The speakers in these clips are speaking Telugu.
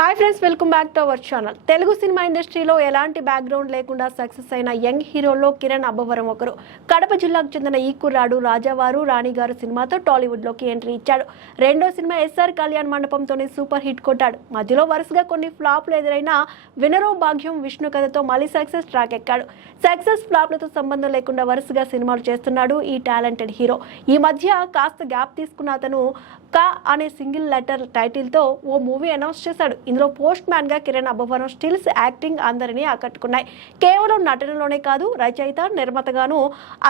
Hi friends, welcome back to our channel. Telugu cinema ఇండస్ట్రీలో ఎలాంటి బ్యాక్గ్రౌండ్ లేకుండా సక్సెస్ అయిన యంగ్ హీరోల్లో కిరణ్ అబ్బవరం ఒకరు. కడప జిల్లాకు చెందిన ఈ కుర్రాడు రాజావారు రాణిగారు సినిమాతో టాలీవుడ్లోకి ఎంట్రీ ఇచ్చాడు. రెండో సినిమా ఎస్ఆర్ కళ్యాణ్ మండపంతోనే సూపర్ హిట్ కొట్టాడు. మధ్యలో వరుసగా కొన్ని ఫ్లాప్లు ఎదురైనా వినరో భాగ్యం విష్ణు కథతో మళ్ళీ సక్సెస్ ట్రాక్ ఎక్కాడు. సక్సెస్ ఫ్లాప్లతో సంబంధం లేకుండా వరుసగా సినిమాలు చేస్తున్నాడు ఈ టాలెంటెడ్ హీరో. ఈ మధ్య కాస్త గ్యాప్ తీసుకున్న అతను కా అనే సింగిల్ లెటర్ టైటిల్తో ఓ మూవీ అనౌన్స్ చేశాడు. ఇందులో పోస్ట్ మ్యాన్ గా కిరణ్ అబ్బవరం స్టిల్స్ యాక్టింగ్ అందరినీ ఆకట్టుకున్నాయి. కేవలం నటనలోనే కాదు, రచయిత నిర్మాతగాను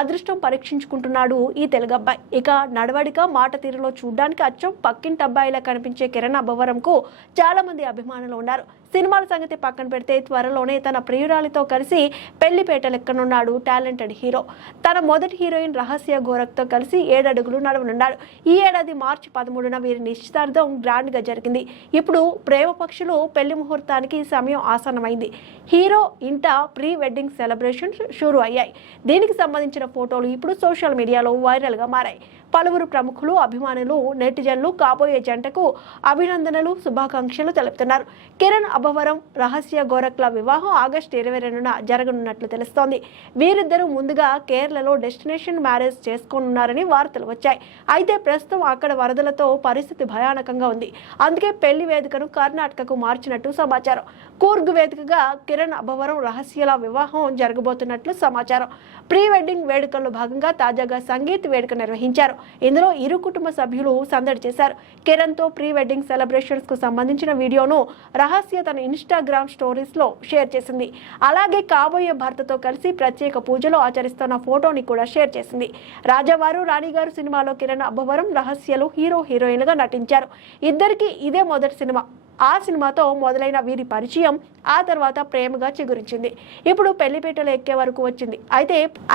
అదృష్టం పరీక్షించుకుంటున్నాడు ఈ తెలుగు అబ్బాయి. ఇక నడవడిక మాట తీరులో చూడ్డానికి అచ్చం పక్కింటి అబ్బాయిలా కనిపించే కిరణ్ అబ్బవరంకు చాలా మంది అభిమానులు ఉన్నారు. సినిమాల సంగతి పక్కన పెడితే త్వరలోనే తన ప్రియురాలితో కలిసి పెళ్లిపేటలెక్కనున్నాడు టాలెంటెడ్ హీరో. తన మొదటి హీరోయిన్ రహస్య గోరఖ్తో కలిసి 7 అడుగులు నడవనున్నాడు. ఈ ఏడాది మార్చి 13న వీరి నిశ్చితార్థం గ్రాండ్ గా జరిగింది. ఇప్పుడు ప్రేమ పక్షులు పెళ్లి ముహూర్తానికి సమయం ఆసన్నమైంది. హీరో ఇంట ప్రీ వెడ్డింగ్ సెలబ్రేషన్స్ షురూ అయ్యాయి. దీనికి సంబంధించిన ఫోటోలు ఇప్పుడు సోషల్ మీడియాలో వైరల్ గా మారాయి. పలువురు ప్రముఖులు, అభిమానులు, నెటిజన్లు కాబోయే జంటకు అభినందనలు, శుభాకాంక్షలు తెలుపుతున్నారు. కిరణ్ అబ్బవరం రహస్య గోరఖ్ల వివాహం ఆగస్టు 22న జరగనున్నట్లు తెలుస్తోంది. వీరిద్దరూ ముందుగా కేరళలో డెస్టినేషన్ మ్యారేజ్ చేసుకోనున్నారని వార్తలు వచ్చాయి. అయితే ప్రస్తుతం అక్కడ వరదలతో పరిస్థితి భయానకంగా ఉంది. అందుకే పెళ్లి వేదికను కర్ణాటకకు మార్చినట్టు సమాచారం. కూర్గ్ వేదికగా కిరణ్ అబ్బవరం రహస్యల వివాహం జరగబోతున్నట్లు సమాచారం. ప్రీ వెడ్డింగ్ వేడుకల్లో భాగంగా తాజాగా సంగీత్ వేడుక నిర్వహించారు. ఇందులో ఇరు కుటుంబ సభ్యులు సందడి చేశారు. కిరణ్ తో ప్రీ వెడ్డింగ్ సెలబ్రేషన్స్ కు సంబంధించిన వీడియోను రహస్య తన ఇన్స్టాగ్రామ్ స్టోరీస్ లో షేర్ చేసింది. అలాగే కాబోయే భర్తతో కలిసి ప్రత్యేక పూజలు ఆచరిస్తున్న ఫోటోని కూడా షేర్ చేసింది. రాజావారు రాణిగారు సినిమాలో కిరణ్ అబ్బవరం రహస్యలు హీరో హీరోయిన్ గా నటించారు. ఇద్దరికి ఇదే మొదటి సినిమా. ఆ సినిమాతో మొదలైన వీరి పరిచయం ఆ తర్వాత ప్రేమగా చిగురించింది. ఇప్పుడు పెళ్లిపీటలు ఎక్కే వరకు వచ్చింది.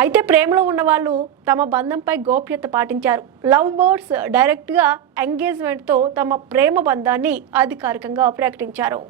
అయితే ప్రేమలో ఉన్న వాళ్ళు తమ బంధంపై గోప్యత పాటించారు. లవ్ బర్డ్స్ డైరెక్ట్ గా ఎంగేజ్మెంట్ తో తమ ప్రేమ బంధాన్ని అధికారికంగా ప్రకటించారు.